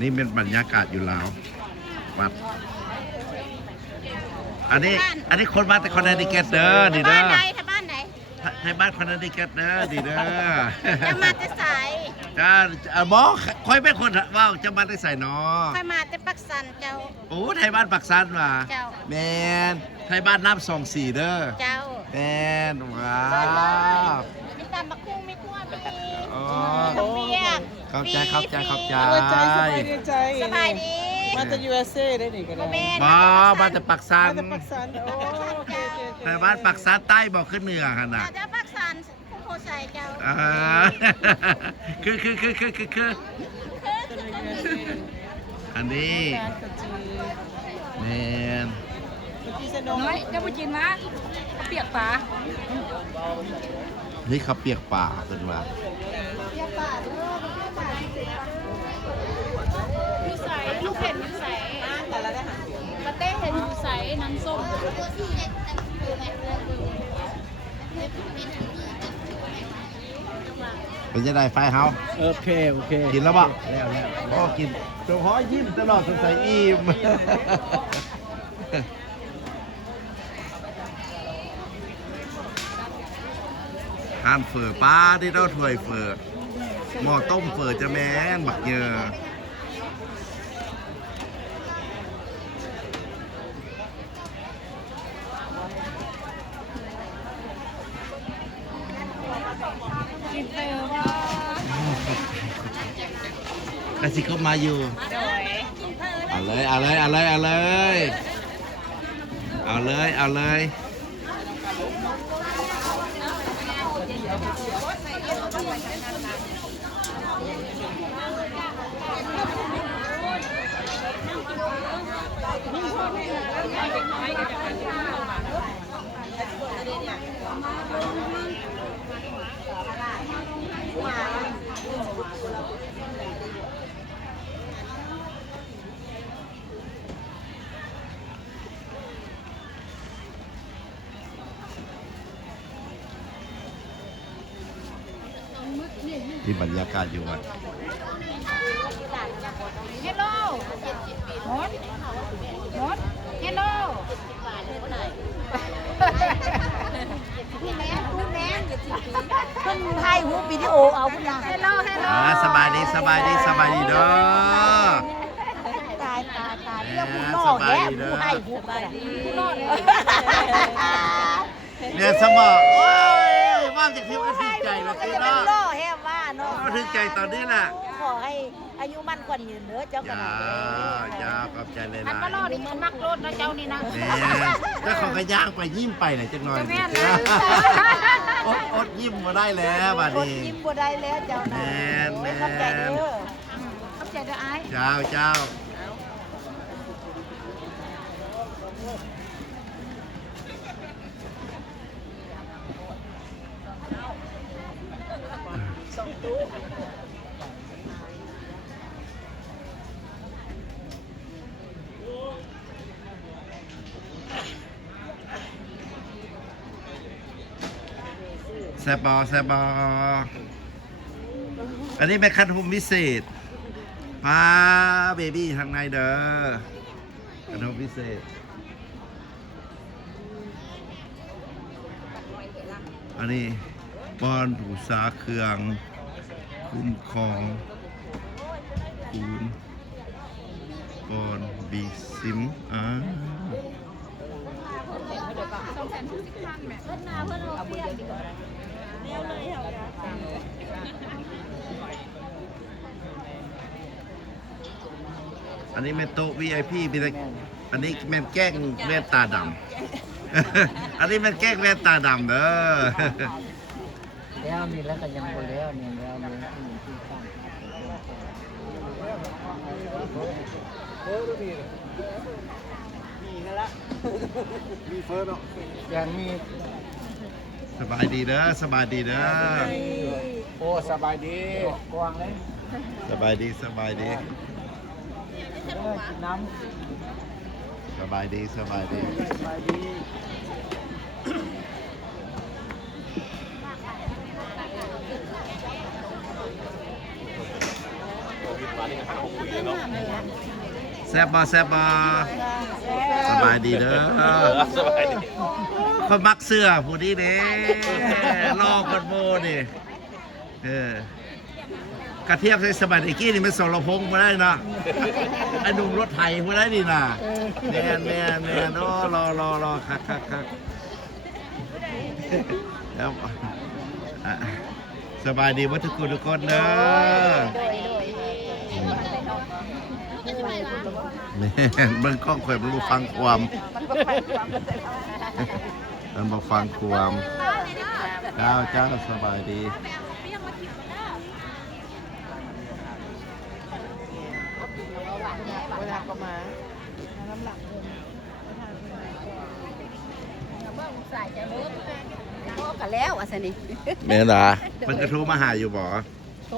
นี่เป็นบรรยากาศอยู่แล้ววัดอันนี้คนมาแต่คอนเนติเกตเด้อดีเด้อ บ้านไหนถ้าบ้านไหน ให้บ้านคอนเนติเกตเด้อดีเด้อ จะมาแต่สาย จ้าบอกค่อยเป็นคนว่าจะมาได้ใส่นอ ค่อยมาแต่ปักสันเจ้า โอ้ไทยบ้านปักซันว่ะ เจ้า แมนไทยบ้านน้ำ2-4เด้อ เจ้า แมนว้าว มีตำบักคุ้งมีคั่วมี อ๋อ ข้าวเปียก เข้าใจ สบายดี มาจาก USA ได้หนิกัน โม นะ เมน บอมาแต่ปักซัน มาจากปักสันโอ้โอเคโอเค ไทยบ้านปักซันใต้บอกขึ้นเหนือขนาด เจ้าปักสันผู้โคใส่เจ้า อ่าคืออันนี้ การกระจี แมน กระจีสนม น้อยจะไปกินนะเปียกปลา เฮ้ยเขาเปียกป่าเป็นว่า อยู่ใสลูกเห็นอยู่ใส แต่ละได้หา ปาเต้เห็นอยู่ใสน้ำส้ม เป็นจะได้ไฟเฮา โอเคโอเค กินแล้วบ่ แล้วแล้ว ก็กินเฉพาะยิ้มตลอดสงสัยอิ่มทานเฝอป้าที่เราถ้วยเฝอหม้อต้มเฝอจะแม่นบักเยอะกระสิเข้ามาอยู่เอาเลยเอาเลยเอาเลยเอาเลยเอาเลยเอาเลยที่บรรยากาศอยู่วัด เฮลโลมดเฮลโล เพิ่นไทยหูวิดีโอเอาพุ่นนะ เฮลโลเฮลโล สบายดีสบายดีสบายดีเด้อ ตายเรื่องผู้นอกแย่ผู้ให้ผู้ไปผู้นอก เนี่ยสมองโอ้ยว่างจากที่ว่าถึงใจแล้ว ก็ คือ จะเป็น เนาะ ล่อแฮ่ว่าเนาะ มาถึงใจตอนนี้แหละ ขอให้อายุมั่นขวัญยืนเด้อเจ้าข ยา นาดนี้ ยาขอบใจเลย อัน นะ มาล่อนี่มันมักรถนะเจ้านี่นะ แม่ถ้าเขาก็ย่างไปยิ้มไปหน่อยจังหน่อย แม่นนะ อดยิ้มมาได้แล้วบัด คน นี้ ยิ้มบ่ได้แล้วเจ้านะ แม่น โอ้ยขอบใจเด้อ เข้าใจเด้อไอ้ เจ้าเจ้าแซบบอแซบบออันนี้เป็นคันหุมพิเศษพาเบบี้ทางในเด้อคันหุมพิเศษ อันนี้บอนผูสาเครื่องคุ้มครองคุณบอนบีซิมอันนี้เป็นโต๊ะ VIP มีแต่อันนี้เป็นแกล้งแว่นตาดำ อันนี้เป็นแกล้งแว่นตาดำเด้อ แล้วนี่แล้วก็ยังบ่แล้วนี่แล้วนี่ที่ตั้ง มีเฟิร์สเนาะ ยังมี สบายดีเด้อสบายดีเด้อ โอ้สบายดีกวางเลย สบายดีสบายดี กินน้ำ สบายดีสบายดี สบายดี แซ่บบ่แซ่บบ่สบายดีเด้อ สบายดี เขามักเสื้อผู้นี้เด้ลอกกันโมนี่กระเทียมใส่สมัยกี้นี่มันสรพงษ์มาได้เนาะไอ้หนุ่มรถไถมาได้นี่นะแม่นโอ้รอคักแล้วสบายดีวัตถุกุลทุกคนเด้อแม่นเบิ่งกล้องข่อยมันบ่ฟังความมันบ่ฟังความเจ้าสบายดี เวลาก็มา พ่อกันแล้วอ่ะสินี่ แม่นเหรอมันกระทู้มาหาอยู่บ่ โต